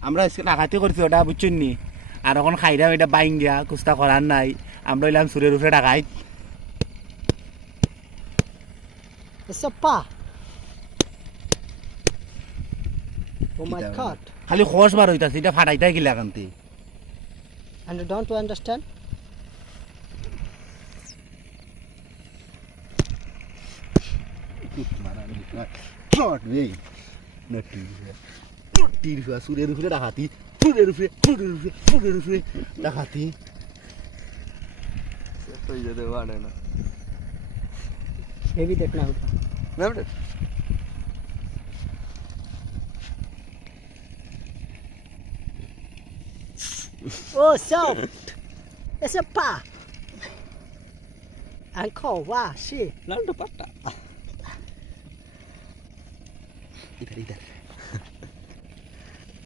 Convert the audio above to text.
আমরা ডাকাতি করছি ওটা বুঝছেন নি আর এখন খাইলাম এটা বাইং গিয়া কুস্তা করার নাই আমরা হইলাম সুরের উপরে ডাকাই It's a pa. Oh my Kita God. খালি খোঁজ বার হইতাছে এটা ফাটাইতাই গিলা কান্তি And you don't understand? সুরের উপরে ডাকাতি সুরের উপরে ডাকাতি তুই যেতে পারে না Maybe that now. না Oh, soft. It's a pa. Uncle, wow, she. লালটা পাট্টা ইধার ইধার